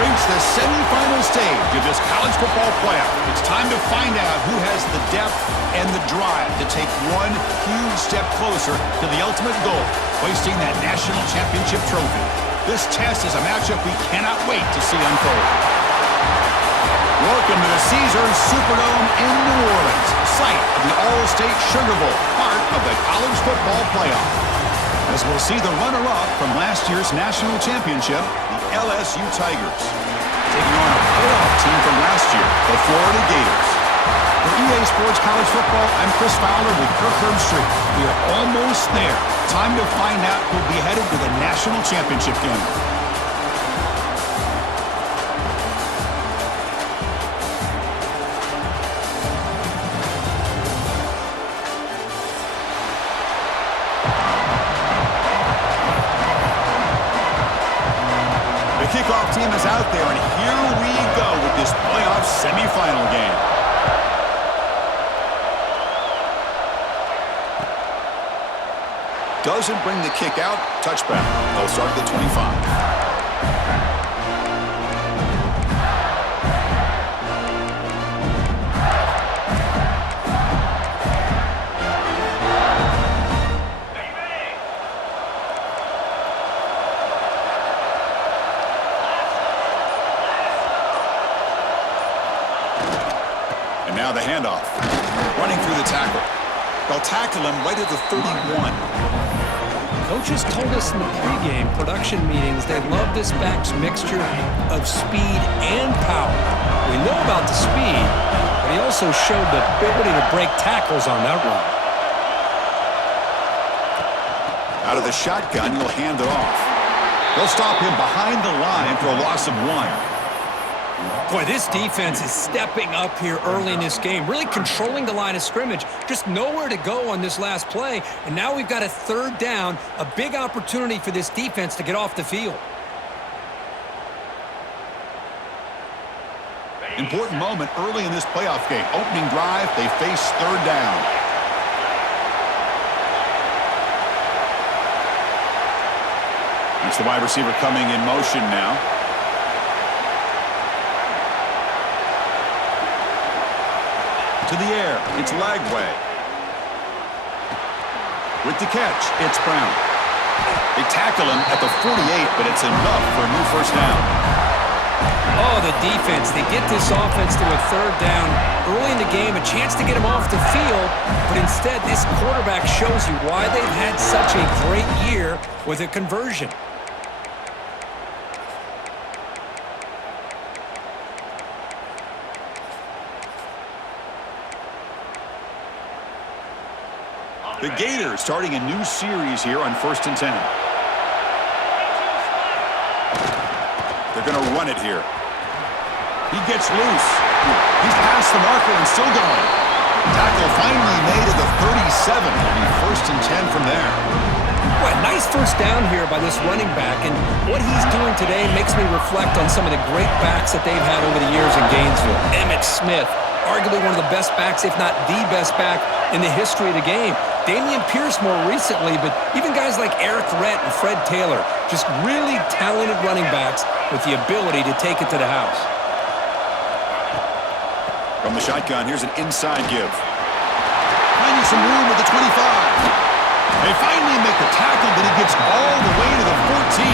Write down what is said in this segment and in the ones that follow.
reached the semifinal stage of this college football playoff. It's time to find out who has the depth and the drive to take one huge step closer to the ultimate goal, hoisting that national championship trophy. This test is a matchup we cannot wait to see unfold. Welcome to the Caesars Superdome in New Orleans, site of the All-State Sugar Bowl, part of the college football playoff. As we'll see the runner-up from last year's national championship, the LSU Tigers, taking on a playoff team from last year, the Florida Gators. For EA Sports College Football, I'm Chris Fowler with Kirk Herbstreit. We are almost there. Time to find out who'll be headed to the national championship game. Kickoff team is out there, and here we go with this playoff semifinal game. Doesn't bring the kick out. Touchback. They'll start at the 25. And now the handoff. Running through the tackle. They'll tackle him right at the 31. Coaches told us in the pregame production meetings they love this back's mixture of speed and power. We know about the speed, but he also showed the ability to break tackles on that run. Out of the shotgun, he'll hand it off. They'll stop him behind the line for a loss of 1. Boy, this defense is stepping up here early in this game, really controlling the line of scrimmage. Just nowhere to go on this last play, and now we've got a third down, a big opportunity for this defense to get off the field. Important moment early in this playoff game. Opening drive, they face third down. It's the wide receiver coming in motion now. To the air, it's Lagway. With the catch, it's Brown. They tackle him at the 48, but it's enough for a new first down. Oh, the defense. They get this offense to a third down early in the game, a chance to get him off the field, but instead this quarterback shows you why they've had such a great year with a conversion. The Gators starting a new series here on 1st and 10. They're going to run it here. He gets loose. He's past the marker and still going. Tackle finally made at the 37. It'll be 1st and 10 from there. Well, nice first down here by this running back, and what he's doing today makes me reflect on some of the great backs that they've had over the years in Gainesville. Emmitt Smith, arguably one of the best backs, if not the best back in the history of the game. Damian Pierce more recently, but even guys like Eric Rett and Fred Taylor, just really talented running backs with the ability to take it to the house. From the shotgun, here's an inside give. Finding some room with the 25. They finally make the tackle, but he gets all the way to the 14.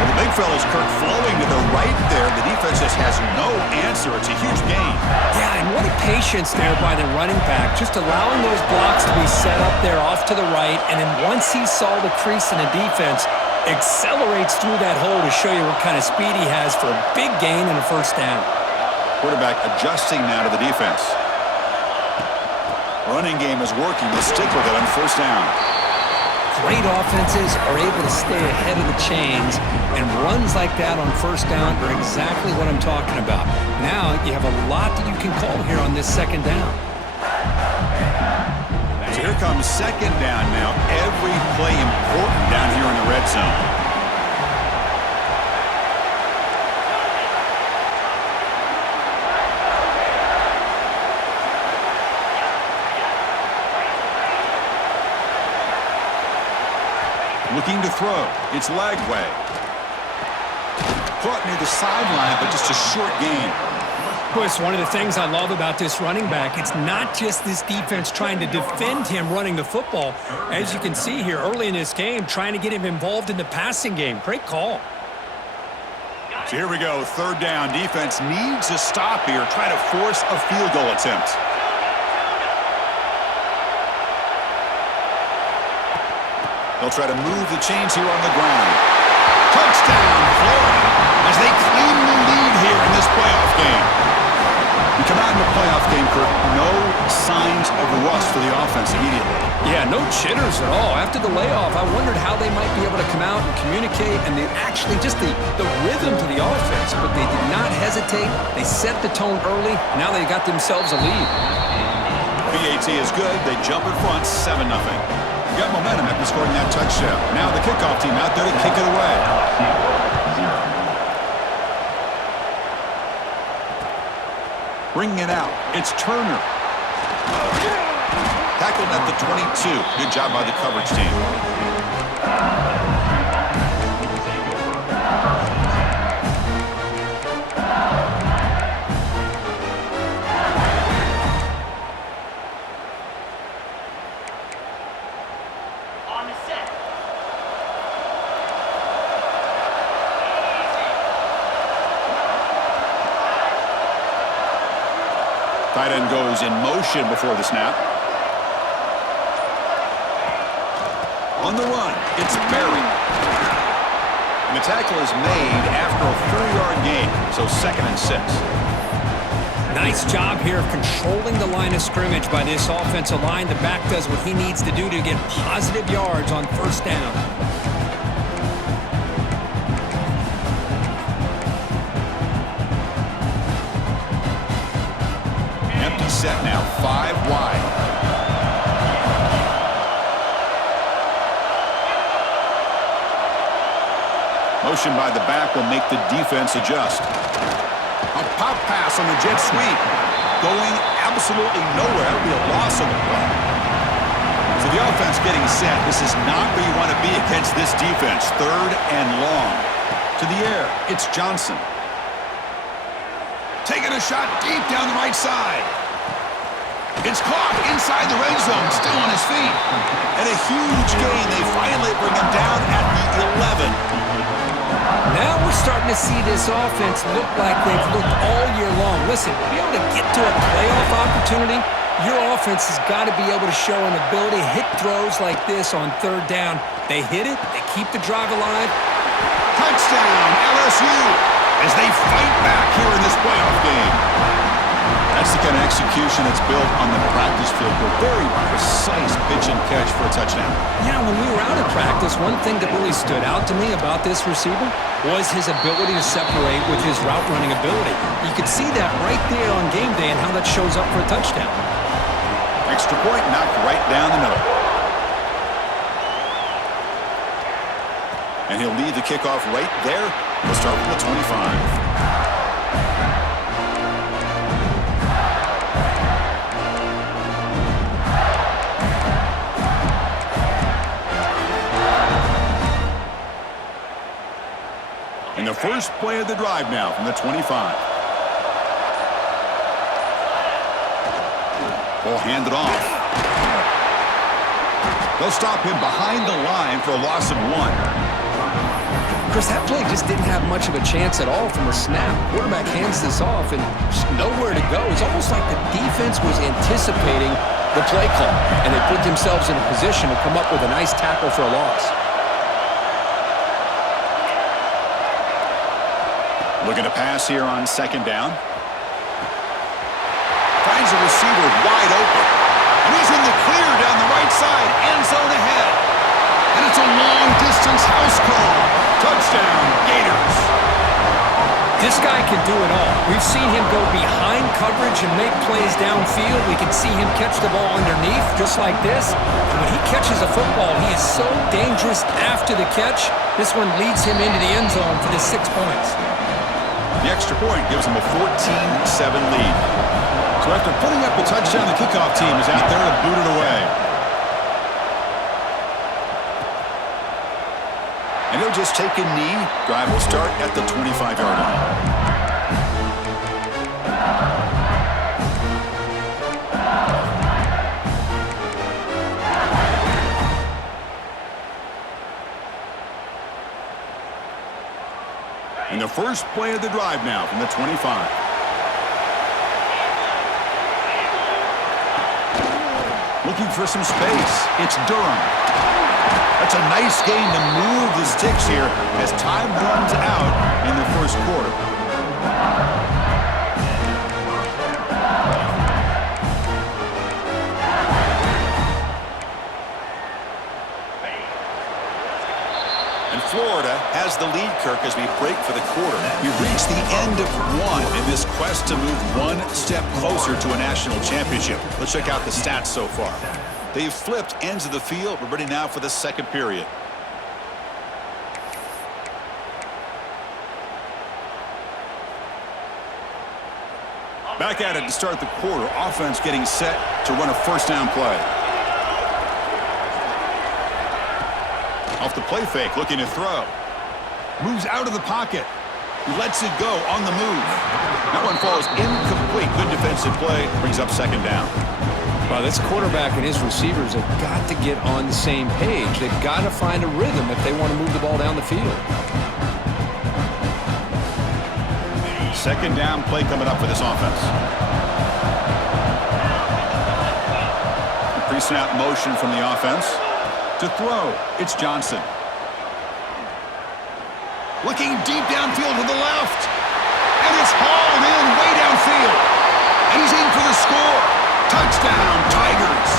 Well, the big fella's Kirk flowing to the right there. The defense just has no answer. It's a huge gain. Yeah, and what a patience there by the running back, just allowing those blocks to be set up there off to the right, and then once he saw the crease in the defense, accelerates through that hole to show you what kind of speed he has for a big gain and a first down. Quarterback adjusting now to the defense. Running game is working. They'll stick with it on first down. Great offenses are able to stay ahead of the chains, and runs like that on first down are exactly what I'm talking about. Now you have a lot that you can call here on this second down. So here comes second down now. Every play important down here in the red zone. Looking to throw. It's Lagway. caught near the sideline, but just a short gain. Boy, it's one of the things I love about this running back. It's not just this defense trying to defend him running the football. As you can see here early in this game, trying to get him involved in the passing game. Great call. So here we go, third down. Defense needs a stop here, try to force a field goal attempt. They'll try to move the chains here on the ground. Touchdown, Florida, as they claim the lead here in this playoff game. You come out in the playoff game, Kurt, no signs of rust for the offense immediately. Yeah, no jitters at all. After the layoff, I wondered how they might be able to come out and communicate, and actually just the rhythm to the offense. But they did not hesitate. They set the tone early. Now they got themselves a lead. BAT is good. They jump in front, 7-0. Got momentum after scoring that touchdown. Now the kickoff team out there to kick it away. Bringing it out, it's Turner. Tackled at the 22. Good job by the coverage team. Tight end goes in motion before the snap. On the run, it's Berry. And the tackle is made after a 4-yard gain, so 2nd and 6. Nice job here of controlling the line of scrimmage by this offensive line. The back does what he needs to do to get positive yards on first down. Set now, 5 wide. Motion by the back will make the defense adjust. A pop pass on the jet sweep. Going absolutely nowhere. That'll be a loss on the play. So the offense getting set. This is not where you want to be against this defense. 3rd and long. To the air, it's Johnson. Taking a shot deep down the right side. It's caught inside the red zone, still on his feet. And a huge gain. They finally bring him down at the 11. Now we're starting to see this offense look like they've looked all year long. Listen, to be able to get to a playoff opportunity, your offense has got to be able to show an ability to hit throws like this on 3rd down. They hit it, they keep the drive alive. Touchdown, LSU, as they fight back here in this playoff game. That's the kind of execution that's built on the practice field. A very precise pitch and catch for a touchdown. Yeah, when we were out of practice, one thing that really stood out to me about this receiver was his ability to separate with his route running ability. You could see that right there on game day and how that shows up for a touchdown. Extra point knocked right down the middle. And he'll lead the kickoff right there. We'll start with the 25. And the first play of the drive now from the 25. Ball handed off. They'll stop him behind the line for a loss of 1. Chris, that play just didn't have much of a chance at all from the snap. Quarterback hands this off and just nowhere to go. It's almost like the defense was anticipating the play call, and they put themselves in a position to come up with a nice tackle for a loss. Looking to pass here on 2nd down. Finds a receiver wide open. And he's in the clear down the right side. End zone ahead. And it's a long-distance house call. Touchdown, Gators. This guy can do it all. We've seen him go behind coverage and make plays downfield. We can see him catch the ball underneath just like this. And when he catches a football, he is so dangerous after the catch. This one leads him into the end zone for the 6 points. The extra point gives them a 14-7 lead. So after putting up the touchdown, the kickoff team is out there to boot it away. And he'll They'll just take a knee. Drive will start at the 25-yard line. And the first play of the drive now from the 25. Looking for some space. It's Durham. That's a nice gain to move the sticks here as time runs out in the first quarter. And Florida has the lead, Kirk, as we break for the quarter. We've reached the end of one in this quest to move one step closer to a national championship. Let's check out the stats so far. They've flipped ends of the field. We're ready now for the second period. Back at it to start the quarter. Offense getting set to run a first down play. Off the play fake, looking to throw. Moves out of the pocket. He lets it go on the move. That one falls incomplete. Good defensive play. Brings up second down. Well, this quarterback and his receivers have got to get on the same page. They've got to find a rhythm if they want to move the ball down the field. Second down play coming up for this offense. Pre-snap motion from the offense. To throw, it's Johnson. Looking deep downfield to the left. And it's hauled in way downfield. And he's in for the score. Touchdown, Tigers.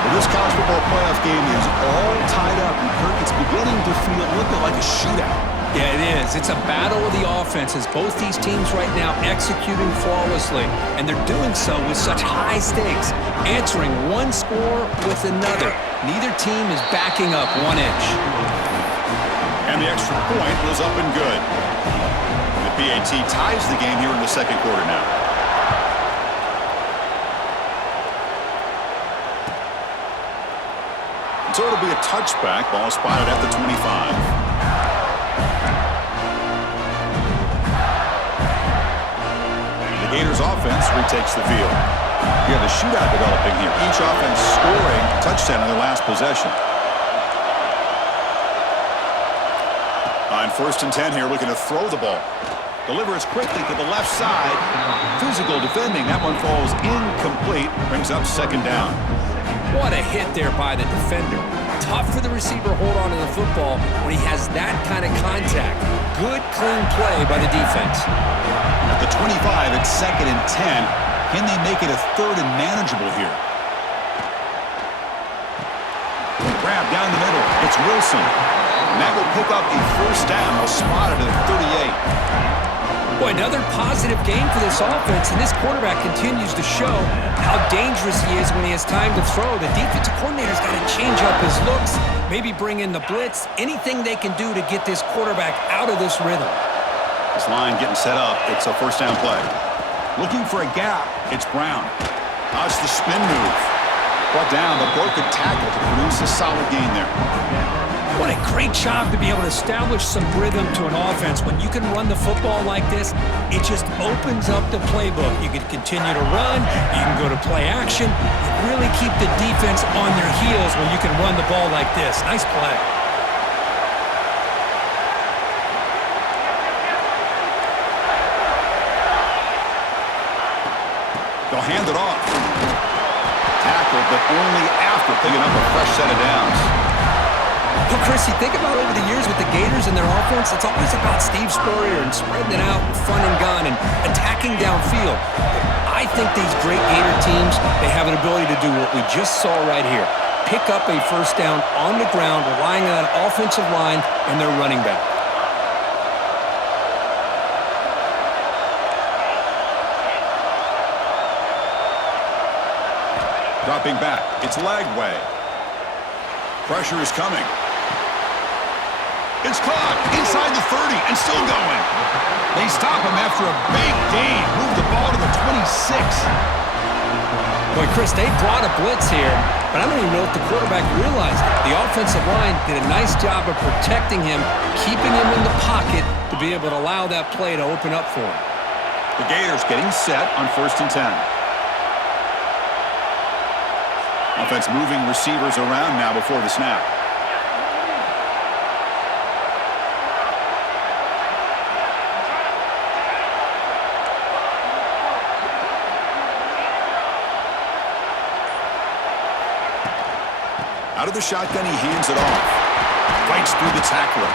Well, this college football playoff game is all tied up. And Kirk, it's beginning to feel a little bit like a shootout. Yeah, it is. It's a battle of the offenses. Both these teams right now executing flawlessly, and they're doing so with such high stakes, answering one score with another. Neither team is backing up 1 inch. And the extra point was up and good. The PAT ties the game here in the second quarter now. So it'll be a touchback. Ball spotted at the 25. Gators offense retakes the field. We have a shootout developing here. Each offense scoring a touchdown in their last possession. On 1st and 10 here, looking to throw the ball. Delivers quickly to the left side. Physical defending. That one falls incomplete. Brings up second down. What a hit there by the defender. Tough for the receiver to hold on to the football when he has that kind of contact. Good, clean play by the defense. At the 25, it's 2nd and 10. Can they make it a 3rd and manageable here? Grab down the middle. It's Wilson. And that will pick up a first down. Spotted at 38. Boy, another positive game for this offense, and this quarterback continues to show how dangerous he is when he has time to throw. The defensive coordinator's got to change up his looks, maybe bring in the blitz, anything they can do to get this quarterback out of this rhythm. This line getting set up. It's a first down play. Looking for a gap. It's Brown. Now it's the spin move. Brought down, but broke a tackle to produce a solid gain there. What a great job to be able to establish some rhythm to an offense. When you can run the football like this, it just opens up the playbook. You can continue to run. You can go to play action. You really keep the defense on their heels when you can run the ball like this. Nice play. They'll hand it off. Tackle, but only after picking up a fresh set of downs. Well, Chris, you think about over the years with the Gators and their offense, it's always about Steve Spurrier and spreading it out and fun and gun and attacking downfield. I think these great Gator teams, they have an ability to do what we just saw right here. Pick up a first down on the ground, relying on an offensive line and their running back. Dropping back. It's Lagway. Pressure is coming. It's caught inside the 30 and still going. They stop him after a big gain. Move the ball to the 26. Boy, Chris, they brought a blitz here, but I don't even know if the quarterback realized it. The offensive line did a nice job of protecting him, keeping him in the pocket to be able to allow that play to open up for him. The Gators getting set on 1st and 10. Offense moving receivers around now before the snap. Out of the shotgun, he hands it off. Fights through the tackler.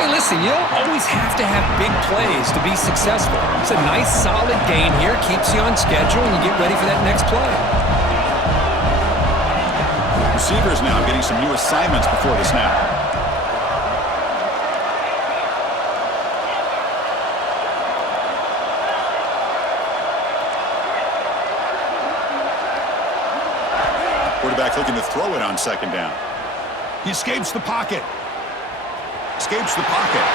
Hey, listen, you don't always have to have big plays to be successful. It's a nice, solid gain here. Keeps you on schedule, and you get ready for that next play. Receivers now getting some new assignments before the snap. Quarterback looking to throw it on 2nd down. He escapes the pocket. Escapes the pocket.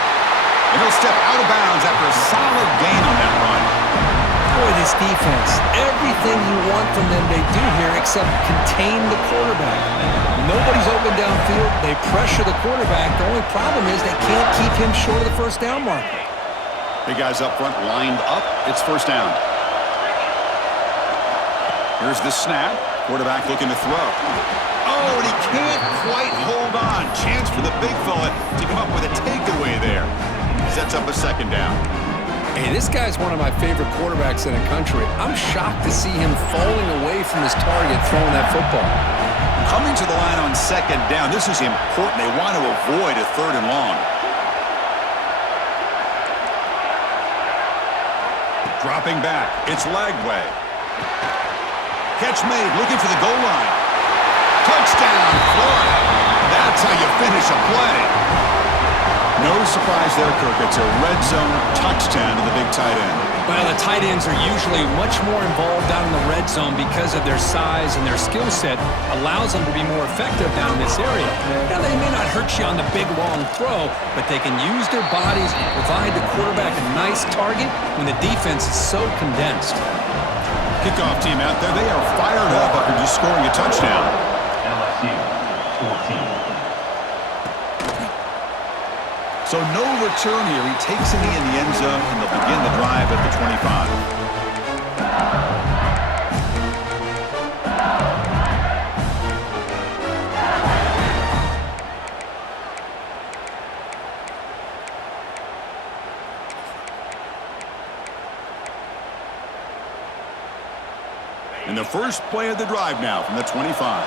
And he'll step out of bounds after a solid gain on that run. Boy, this defense, everything you want from them they do here except contain the quarterback. Nobody's open downfield. They pressure the quarterback. The only problem is they can't keep him short of the 1st down marker. Big guys up front lined up. It's 1st down. Here's the snap. Quarterback looking to throw. Oh, and he can't quite hold on. Chance for the big fella to come up with a takeaway there. Sets up a 2nd down. Hey, this guy's one of my favorite quarterbacks in the country. I'm shocked to see him falling away from his target throwing that football. Coming to the line on 2nd down. This is important. They want to avoid a 3rd and long. Dropping back. It's Lagway. Catch made, looking for the goal line. Touchdown, Florida. That's how you finish a play. No surprise there, Kirk. It's a red zone touchdown to the big tight end. Well, the tight ends are usually much more involved down in the red zone because of their size and their skill set allows them to be more effective down in this area. Now, they may not hurt you on the big, long throw, but they can use their bodies and provide the quarterback a nice target when the defense is so condensed. Kickoff team out there. They are fired up after just scoring a touchdown. LSU 14. So no return here. He takes a knee in the end zone, and they'll begin the drive at the 25. And the first play of the drive now from the 25.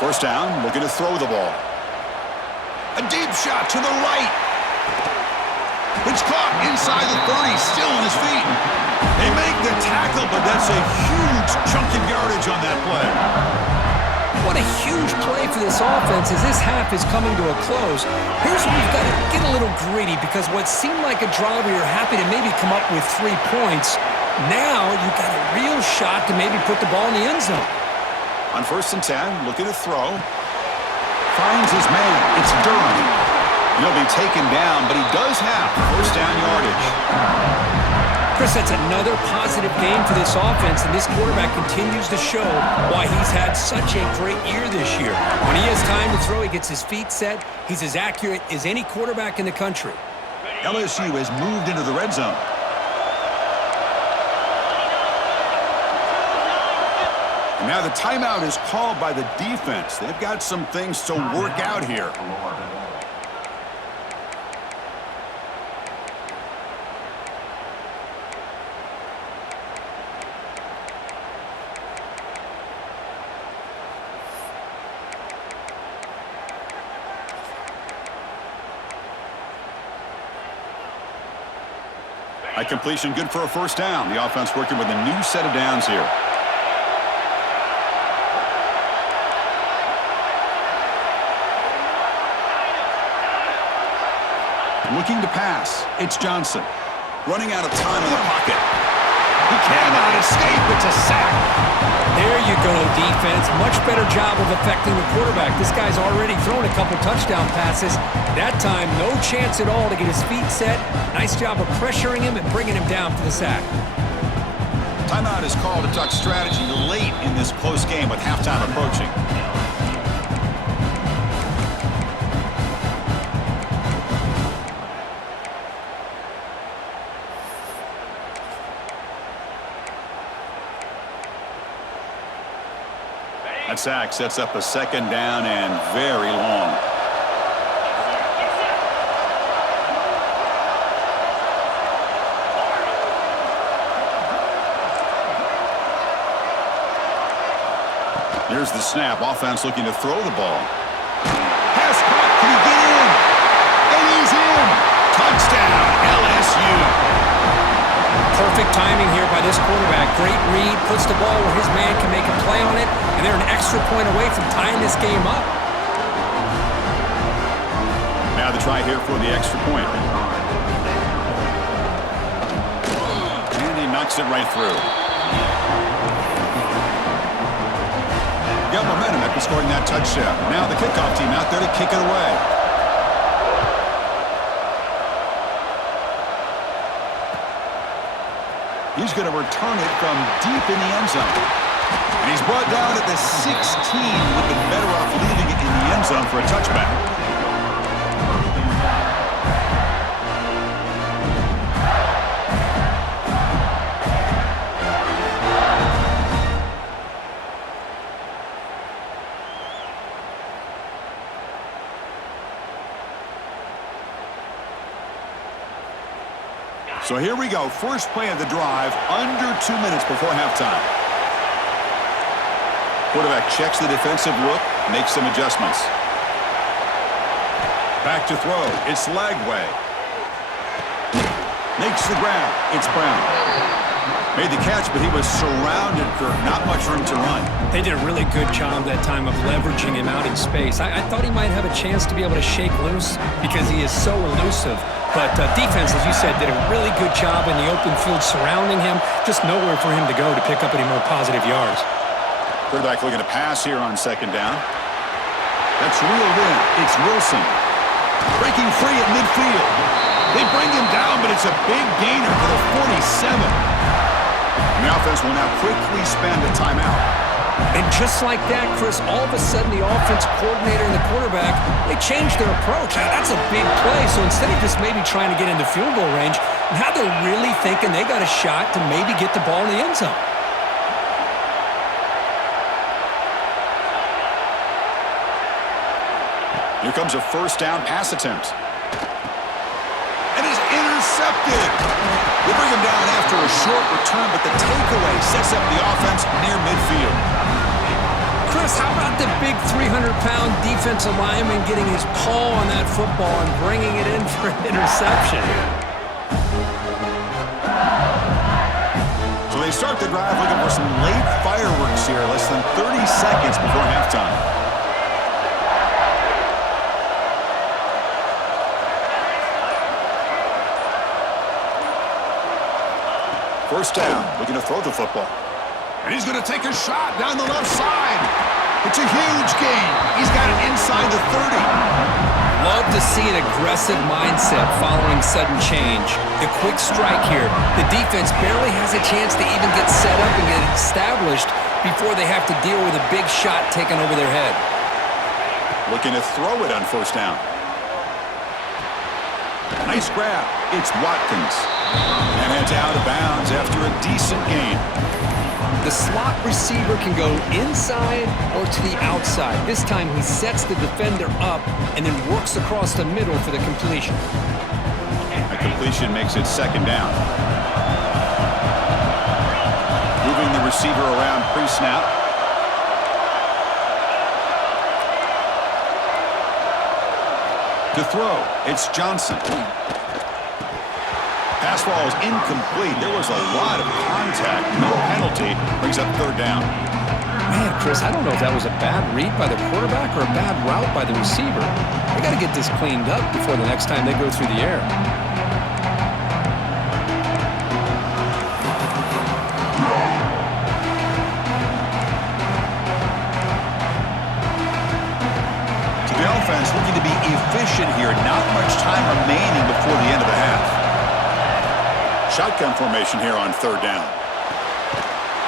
First down, looking to throw the ball. A deep shot to the right. It's caught inside the 30, still on his feet. They make the tackle, but that's a huge chunk of yardage on that play. What a huge play for this offense as this half is coming to a close. Here's where we've got to get a little gritty because what seemed like a drive where you're happy to maybe come up with 3 points, now you've got a real shot to maybe put the ball in the end zone. On 1st and 10, looking to throw. Finds his man. It's Durham. He'll be taken down, but he does have 1st down yardage. Chris, that's another positive game for this offense, and this quarterback continues to show why he's had such a great year this year. When he has time to throw, he gets his feet set. He's as accurate as any quarterback in the country. LSU has moved into the red zone. And now the timeout is called by the defense. They've got some things to work out here. By completion, good for a 1st down. The offense working with a new set of downs here. Looking to pass. It's Johnson. Running out of time in the pocket. He cannot escape. It's a sack. There you go, defense. Much better job of affecting the quarterback. This guy's already thrown a couple touchdown passes. That time, no chance at all to get his feet set. Nice job of pressuring him and bringing him down for the sack. Timeout is called to talk strategy late in this close game with halftime approaching. That sack sets up a second down and very long. Here's the snap. Offense looking to throw the ball. Pass caught. Can he get in? And he's in. Touchdown, LSU. Perfect timing here by this quarterback. Great read. Puts the ball where his man can make a play on it. And they're an extra point away from tying this game up. Now the try here for the extra point. And he knocks it right through. Got momentum after scoring that touchdown. Now the kickoff team out there to kick it away. He's going to return it from deep in the end zone. And he's brought down at the 16. Would have been better off leaving it in the end zone for a touchback. So here we go. First play of the drive, under 2 minutes before halftime. Quarterback checks the defensive look, makes some adjustments. Back to throw. It's Lagway. Makes the grab. It's Brown. Made the catch, but he was surrounded, Kirk. Not much room to run. They did a really good job that time of leveraging him out in space. I thought he might have a chance to be able to shake loose because he is so elusive. But defense, as you said, did a really good job in the open field surrounding him. Just nowhere for him to go to pick up any more positive yards. Quarterback looking to pass here on second down. That's reeled in. It's Wilson. Breaking free at midfield. They bring him down, but it's a big gainer for the 47. And the offense will now quickly spend a timeout. And just like that, Chris, all of a sudden the offense coordinator and the quarterback, they changed their approach. Now, that's a big play. So instead of just maybe trying to get into field goal range, now they're really thinking they got a shot to maybe get the ball in the end zone. Here comes a first down pass attempt. And it's intercepted. They bring him down after a short return, but the takeaway sets up the offense near midfield. Chris, how about the big 300-pound defensive lineman getting his paw on that football and bringing it in for an interception? So they start the drive looking for some late fireworks here, less than 30 seconds before halftime. First down, looking to throw the football. And he's going to take a shot down the left side. It's a huge gain. He's got it inside the 30. Love to see an aggressive mindset following sudden change. The quick strike here. The defense barely has a chance to even get set up and get established before they have to deal with a big shot taken over their head. Looking to throw it on first down. Nice grab. It's Watkins. And heads out of bounds after a decent gain. The slot receiver can go inside or to the outside. This time he sets the defender up and then works across the middle for the completion. A completion makes it second down. Moving the receiver around pre-snap. To throw, it's Johnson. Pass ball is incomplete. There was a lot of contact. No penalty. Brings up third down. Man, Chris, I don't know if that was a bad read by the quarterback or a bad route by the receiver. They got to get this cleaned up before the next time they go through the air. offense looking to be efficient here. Not much time remaining before the end of the half. Shotgun formation here on third down.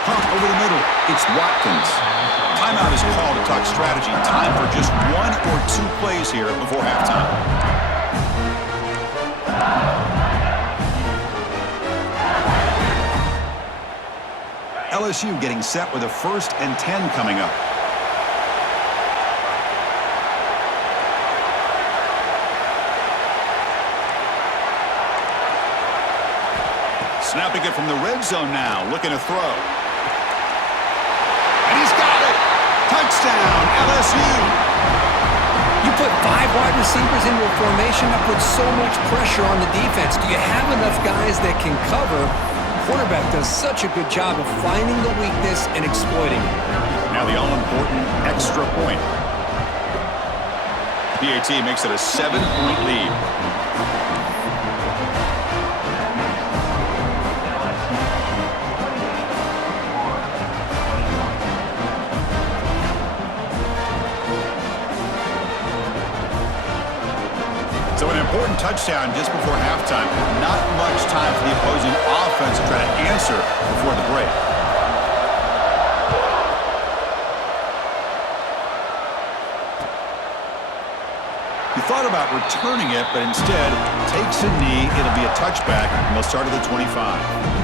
Pump over the middle. It's Watkins. Timeout is called to talk strategy. Time for just 1 or 2 plays here before halftime. LSU getting set with a 1st and 10 coming up. Snapping it from the red zone now, looking to throw. And he's got it! Touchdown, LSU! You put 5 wide receivers into a formation that puts so much pressure on the defense. Do you have enough guys that can cover? Quarterback does such a good job of finding the weakness and exploiting it. Now the all-important extra point. PAT makes it a 7-point lead. So an important touchdown just before halftime. Not much time for the opposing offense to try to answer before the break. He thought about returning it, but instead takes a knee. It'll be a touchback, and they'll start at the 25.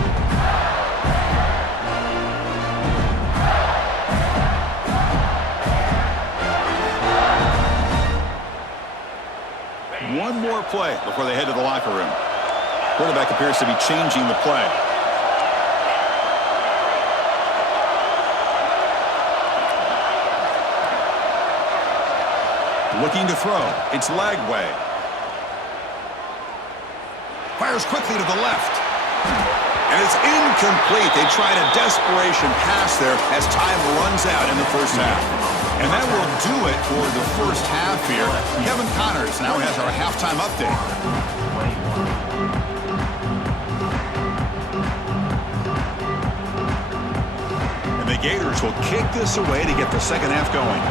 One more play before they head to the locker room. Quarterback appears to be changing the play. Looking to throw. It's Lagway. Fires quickly to the left. And it's incomplete. They tried a desperation pass there as time runs out in the first half. And that will do it for the first half here. Kevin Connors now has our halftime update. And the Gators will kick this away to get the second half going.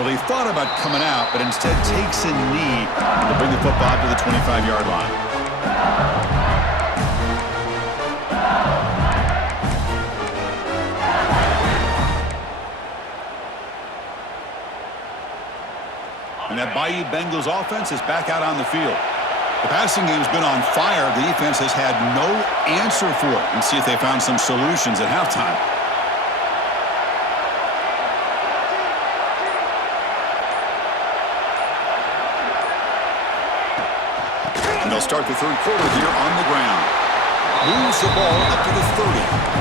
Well, he thought about coming out, but instead takes a knee to bring the football to the 25-yard line. And that Bayou Bengals offense is back out on the field. The passing game's been on fire. The defense has had no answer for it. And see if they found some solutions at halftime. And they'll start the third quarter here on the ground. Moves the ball up to the 30.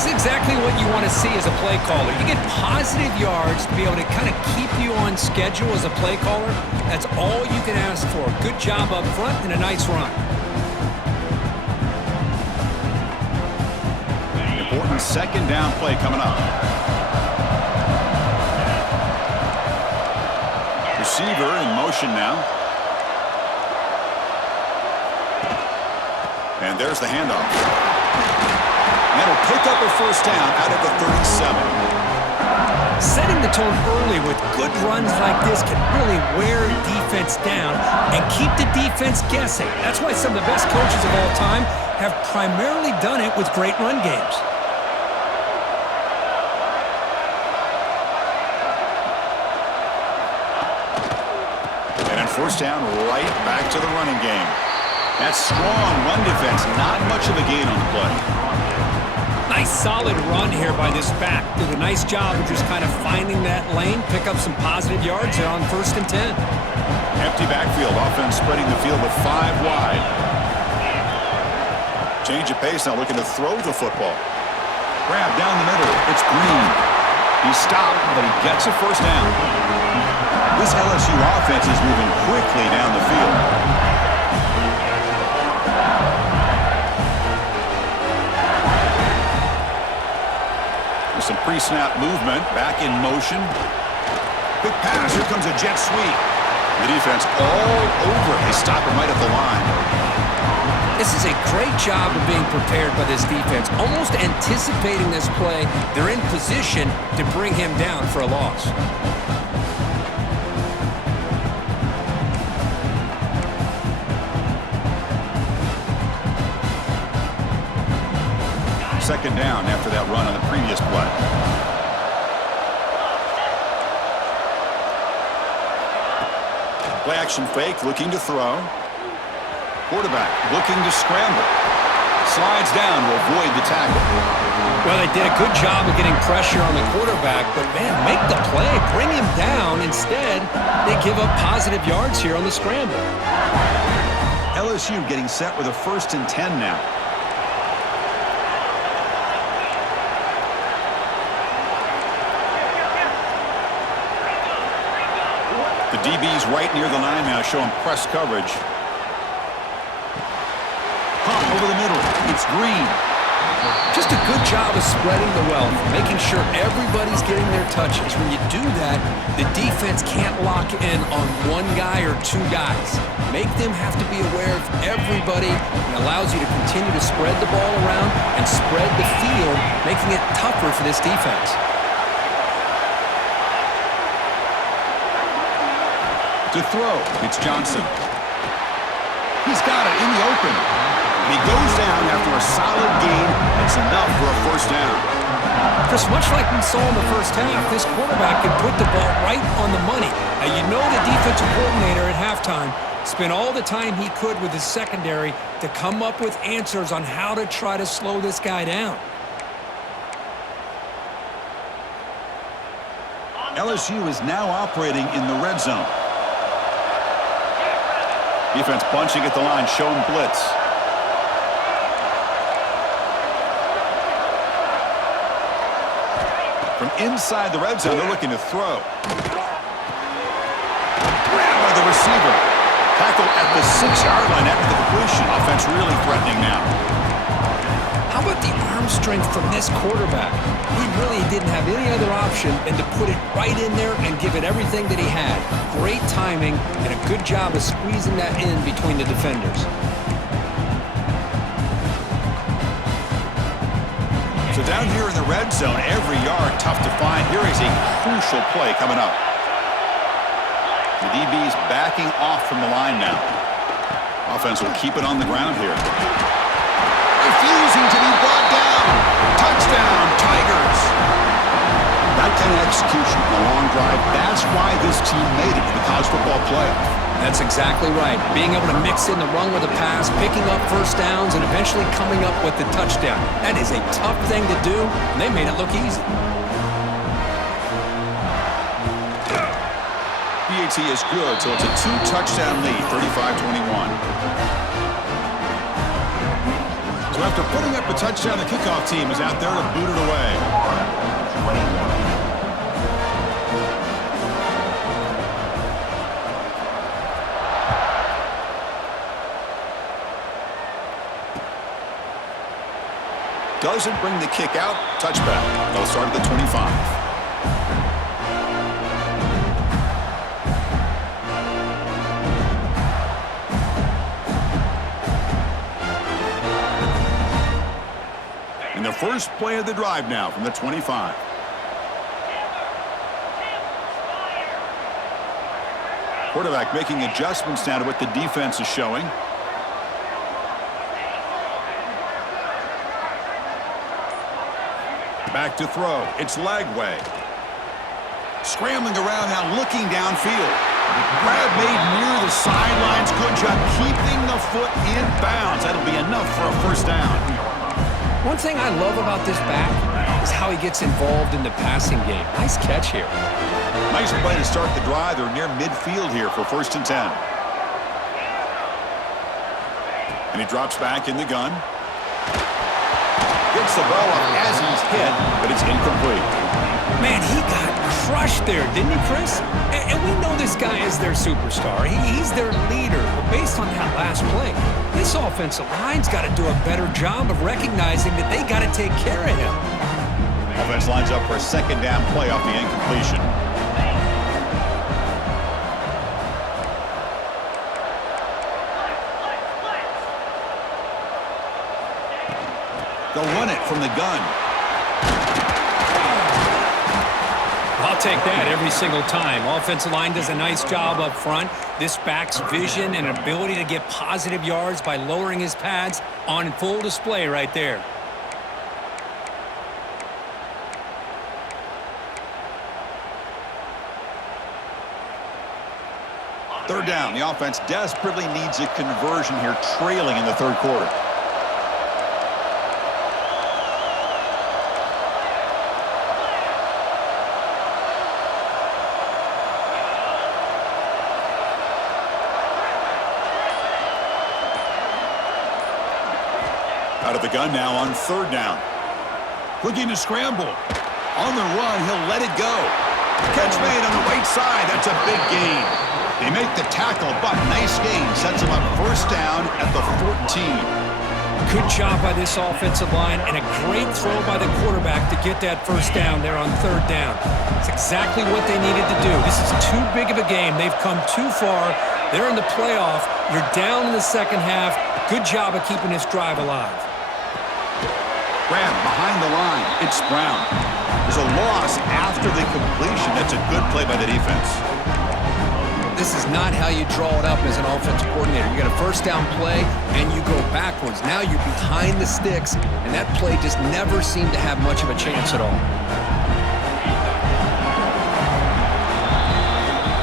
It's exactly what you want to see as a play caller. You get positive yards to be able to kind of keep you on schedule as a play caller. That's all you can ask for. Good job up front and a nice run. Important second down play coming up. Receiver in motion now. And there's the handoff. That'll pick up a first down out of the 37. Setting the tone early with good runs like this can really wear defense down and keep the defense guessing. That's why some of the best coaches of all time have primarily done it with great run games. And on first down, right back to the running game. That strong run defense, not much of a gain on the play. Nice solid run here by this back. Did a nice job of just kind of finding that lane, pick up some positive yards there on 1st and 10. Empty backfield, offense spreading the field with 5 wide. Change of pace now, looking to throw the football. Grab down the middle, it's Green. He stopped, but he gets a first down. This LSU offense is moving quickly down the field. Some pre-snap movement, back in motion. Quick pass, here comes a jet sweep. The defense all over. They stop him right at the line. This is a great job of being prepared by this defense, almost anticipating this play. They're in position to bring him down for a loss. Second down after that run on the previous play. Play action fake, looking to throw. Quarterback looking to scramble. Slides down to avoid the tackle. Well, they did a good job of getting pressure on the quarterback, but, man, make the play. Bring him down. Instead, they give up positive yards here on the scramble. LSU getting set with a 1st and 10 now. The DB's right near the line now, showing press coverage. Pump over the middle. It's Green. Just a good job of spreading the wealth, making sure everybody's getting their touches. When you do that, the defense can't lock in on one guy or two guys. Make them have to be aware of everybody, and allows you to continue to spread the ball around and spread the field, making it tougher for this defense. To throw, it's Johnson. He's got it in the open. And he goes down after a solid gain. That's enough for a 1st down. Chris, much like we saw in the first half, this quarterback can put the ball right on the money. Now, you know the defensive coordinator at halftime spent all the time he could with his secondary to come up with answers on how to try to slow this guy down. LSU is now operating in the red zone. Defense bunching at the line, showing blitz. From inside the red zone, they're looking to throw. Grabbed by the receiver. Tackle at the 6-yard line after the completion. Offense really threatening now. How about the arm strength from this quarterback? He really didn't have any other option than to put it right in there and give it everything that he had. Great timing and a good job of squeezing that in between the defenders. So down here in the red zone, every yard tough to find. Here is a crucial play coming up. The DB's backing off from the line now. Offense will keep it on the ground here. Refusing to be brought down. Touchdown, Tigers. That kind of execution in a long drive, that's why this team made it to the college football playoff. That's exactly right. Being able to mix in the run with a pass, picking up 1st downs, and eventually coming up with the touchdown. That is a tough thing to do, and they made it look easy. PAT is good, so it's a 2-touchdown lead, 35-21. So after putting up a touchdown, the kickoff team is out there to boot it away. Doesn't bring the kick out. Touchback. They'll start at the 25. And the first play of the drive now from the 25. Quarterback making adjustments now to what the defense is showing. Back to throw. It's Lagway. Scrambling around now, looking downfield. Grab made near the sidelines. Good job keeping the foot in bounds. That'll be enough for a 1st down. One thing I love about this back is how he gets involved in the passing game. Nice catch here. Nice play to start the drive. They're near midfield here for 1st and 10. And he drops back in the gun. Gets the ball up as he's hit, but it's incomplete. Man, he got crushed there, didn't he, Chris? And we know this guy is their superstar. He's their leader. But based on that last play, this offensive line's got to do a better job of recognizing that they got to take care of him. Offense lines up for a 2nd down play off the incompletion. They'll run it from the gun. I'll take that every single time. Offensive line does a nice job up front. This back's vision and ability to get positive yards by lowering his pads on full display right there. Third down. The offense desperately needs a conversion here, trailing in the third quarter. Out of the gun now on third down. Looking to scramble. On the run, he'll let it go. Catch made on the right side. That's a big gain. They make the tackle, but nice gain. Sets him up first down at the 14. Good job by this offensive line and a great throw by the quarterback to get that first down there on third down. It's exactly what they needed to do. This is too big of a game. They've come too far. They're in the playoff. You're down in the second half. Good job of keeping this drive alive. Grab behind the line. It's Brown. There's a loss after the completion. That's a good play by the defense. This is not how you draw it up as an offensive coordinator. You got a first down play, and you go backwards. Now you're behind the sticks, and that play just never seemed to have much of a chance at all.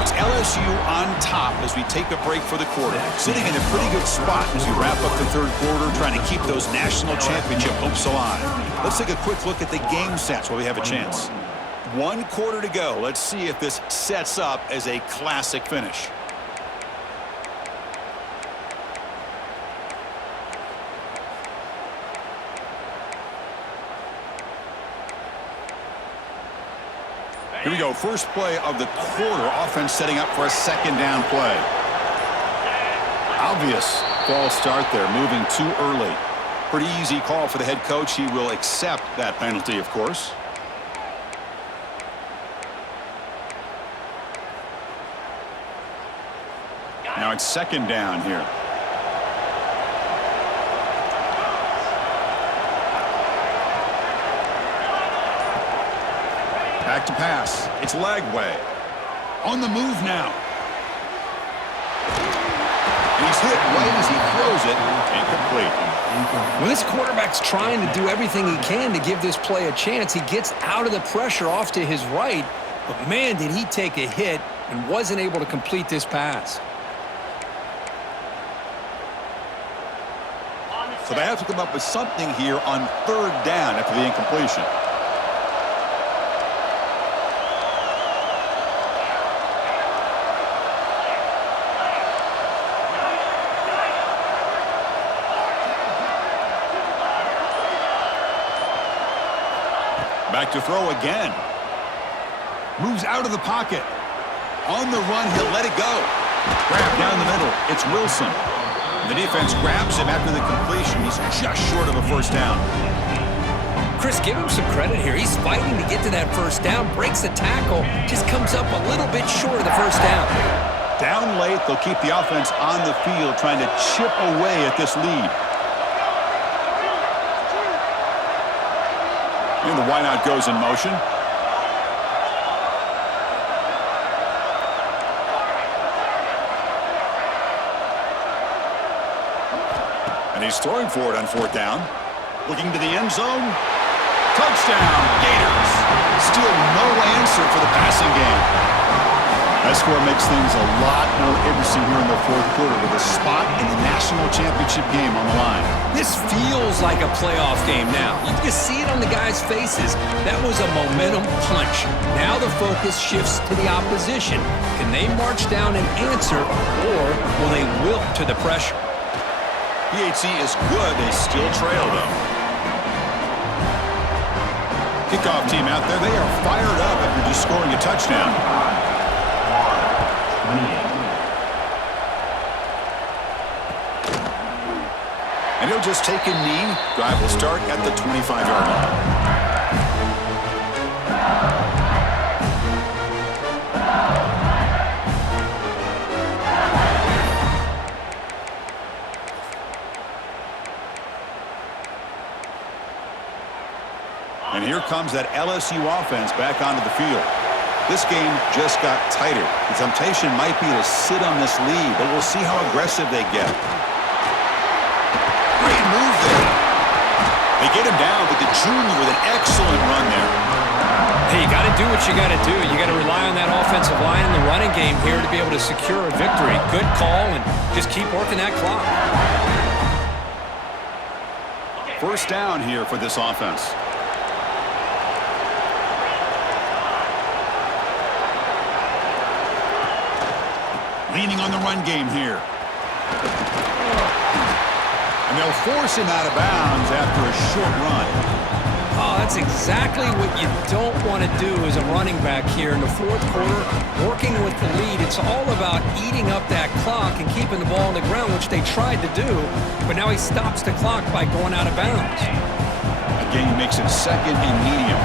It's LSU on top as we take a break for the quarter. Sitting in a pretty good spot as we wrap up the third quarter, trying to keep those national championship hopes alive. Let's take a quick look at the game stats while we have a chance. 1 quarter to go. Let's see if this sets up as a classic finish. Here we go. First play of the quarter. Offense setting up for a second down play. Obvious false start there. Moving too early. Pretty easy call for the head coach. He will accept that penalty, of course. Now it's second down here. Back to pass. It's Lagway. On the move now. And he's hit right as he throws it. Incomplete. When this quarterback's trying to do everything he can to give this play a chance, he gets out of the pressure off to his right. But, man, did he take a hit and wasn't able to complete this pass. So they have to come up with something here on third down after the incompletion. Back to throw again. Moves out of the pocket. On the run, he'll let it go. Grab down the middle. It's Wilson. The defense grabs him after the completion. He's just short of a first down. Chris, give him some credit here. He's fighting to get to that first down, breaks the tackle, just comes up a little bit short of the first down. Down late, they'll keep the offense on the field, trying to chip away at this lead. And the wideout goes in motion. And he's throwing for it on fourth down. Looking to the end zone. Touchdown, Gators. Still no answer for the passing game. That score makes things a lot more interesting here in the fourth quarter with a spot in the national championship game on the line. This feels like a playoff game now. You can see it on the guys' faces. That was a momentum punch. Now the focus shifts to the opposition. Can they march down and answer, or will they wilt to the pressure? PHC is good. They still trail, though. Kickoff team out there. They are fired up after just scoring a touchdown. And he'll just take a knee. Drive will start at the 25-yard line. And here comes that LSU offense back onto the field. This game just got tighter. The temptation might be to sit on this lead, but we'll see how aggressive they get. Great move there. They get him down, but the junior with an excellent run there. Hey, you got to do what you got to do. You got to rely on that offensive line in the running game here to be able to secure a victory. Good call, and just keep working that clock. First down here for this offense. Leaning on the run game here. And they'll force him out of bounds after a short run. Oh, that's exactly what you don't want to do as a running back here in the fourth quarter. Working with the lead, it's all about eating up that clock and keeping the ball on the ground, which they tried to do. But now he stops the clock by going out of bounds. Again, he makes it second and medium.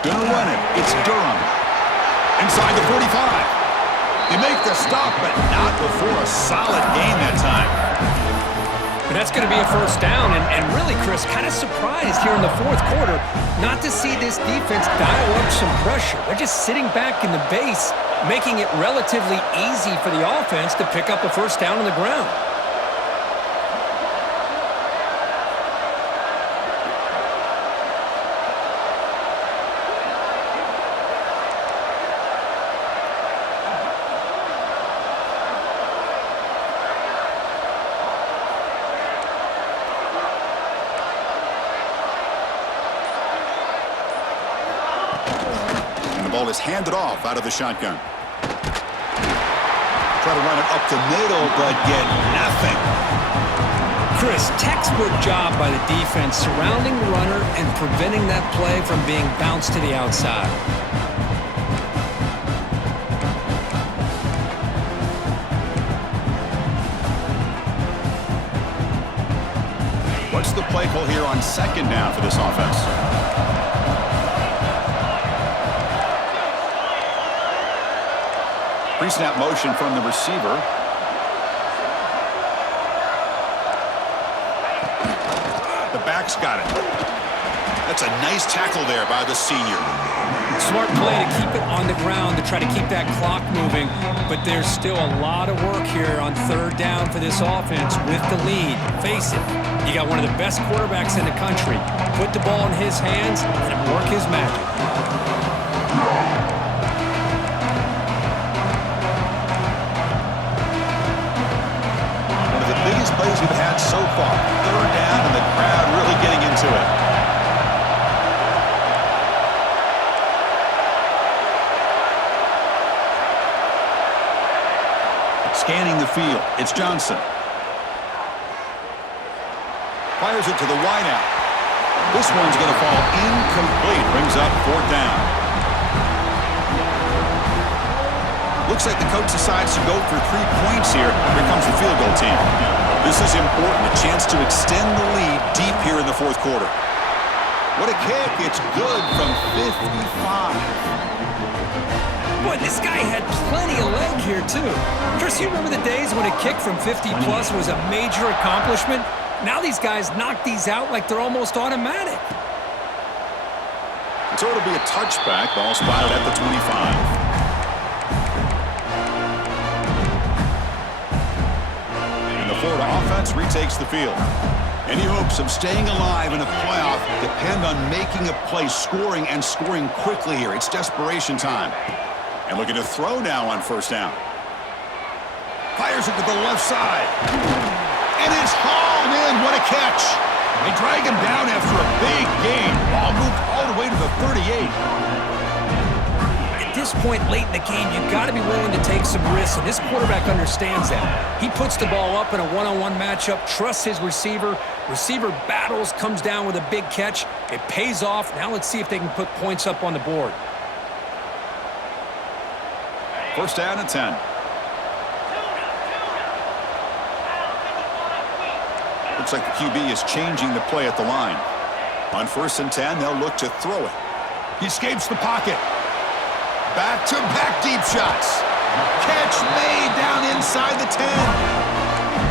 Gonna run it. It's Durham. Inside the 45. They make the stop, but not before a solid gain that time. And that's going to be a first down. And really, Chris, kind of surprised here in the fourth quarter not to see this defense dial up some pressure. They're just sitting back in the base, making it relatively easy for the offense to pick up a first down on the ground. Is handed off out of the shotgun. Try to run it up the middle, but get nothing. Chris, textbook job by the defense surrounding the runner and preventing that play from being bounced to the outside. What's the play call here on second down for this offense? Pre-snap motion from the receiver. The back's got it. That's a nice tackle there by the senior. Smart play to keep it on the ground to try to keep that clock moving, but there's still a lot of work here on third down for this offense with the lead. Face it, you got one of the best quarterbacks in the country. Put the ball in his hands and work his magic. Biggest plays we've had so far. Third down and the crowd really getting into it. Scanning the field. It's Johnson. Fires it to the wideout. This one's going to fall incomplete. Brings up fourth down. Looks like the coach decides to go for 3 points here. Here comes the field goal team. This is important. A chance to extend the lead deep here in the fourth quarter. What a kick. It's good from 55. Boy, this guy had plenty of leg here, too. Chris, you remember the days when a kick from 50-plus was a major accomplishment? Now these guys knock these out like they're almost automatic. So it'll be a touchback. Ball spotted at the 25. Florida offense retakes the field. Any hopes of staying alive in a playoff depend on making a play, scoring, and scoring quickly here. It's desperation time. And looking to throw now on first down. Fires it to the left side. And it's hauled in. What a catch. They drag him down after a big gain. Ball moved all the way to the 38. At this point late in the game, you've got to be willing to take some risks, and this quarterback understands that. He puts the ball up in a one-on-one matchup, trusts his receiver. Receiver battles, comes down with a big catch. It pays off. Now let's see if they can put points up on the board. First down and 10. Looks like the QB is changing the play at the line. On first and 10, they'll look to throw it. He escapes the pocket. Back-to-back deep shots. Catch made down inside the 10.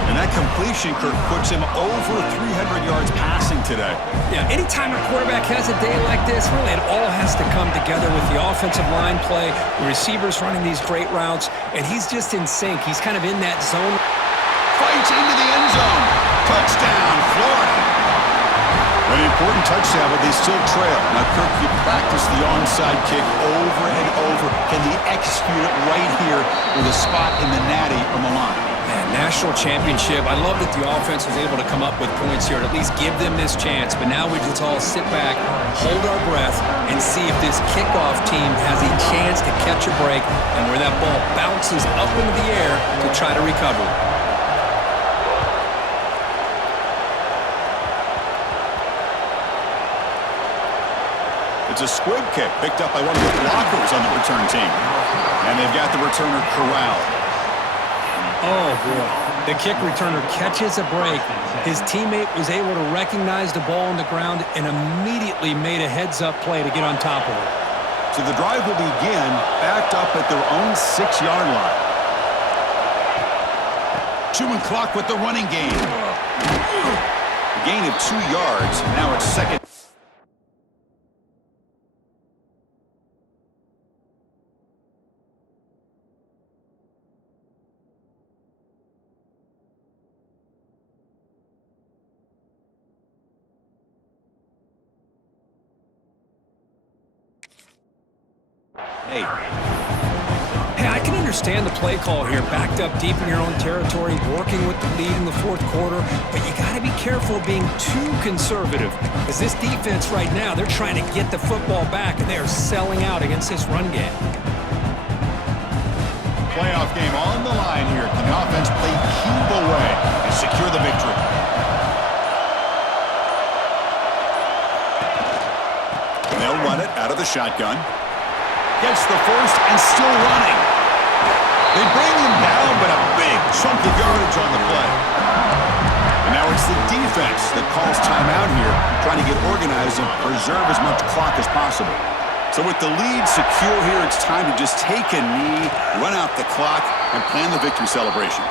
And that completion, Kirk, puts him over 300 yards passing today. Yeah, anytime a quarterback has a day like this, really it all has to come together with the offensive line play, the receivers running these great routes, and he's just in sync. He's kind of in that zone. Fights into the end zone. Touchdown, Florida. An important touchdown, but they still trail. Now, Kirk, you practice the onside kick over and over. Can they execute it right here with a spot in the natty on the line? Man, national championship. I love that the offense was able to come up with points here to at least give them this chance. But now we just all sit back, hold our breath, and see if this kickoff team has a chance to catch a break and where that ball bounces up into the air to try to recover. It's a squib kick picked up by one of the blockers on the return team. And they've got the returner corralled. Oh, boy. The kick returner catches a break. His teammate was able to recognize the ball on the ground and immediately made a heads-up play to get on top of it. So the drive will begin backed up at their own 6-yard line. Chewing clock with the running game. A gain of 2 yards. Now it's second. Hey, I can understand the play call here, backed up deep in your own territory, working with the lead in the fourth quarter, but you got to be careful of being too conservative, because this defense right now, they're trying to get the football back, and they are selling out against this run game. Playoff game on the line here. Can the offense play keep away and secure the victory? And they'll run it out of the shotgun. Gets the first and still running. They bring him down, but a big chunk of yardage on the play. And now it's the defense that calls timeout here, trying to get organized and preserve as much clock as possible. So with the lead secure here, it's time to just take a knee, run out the clock, and plan the victory celebration.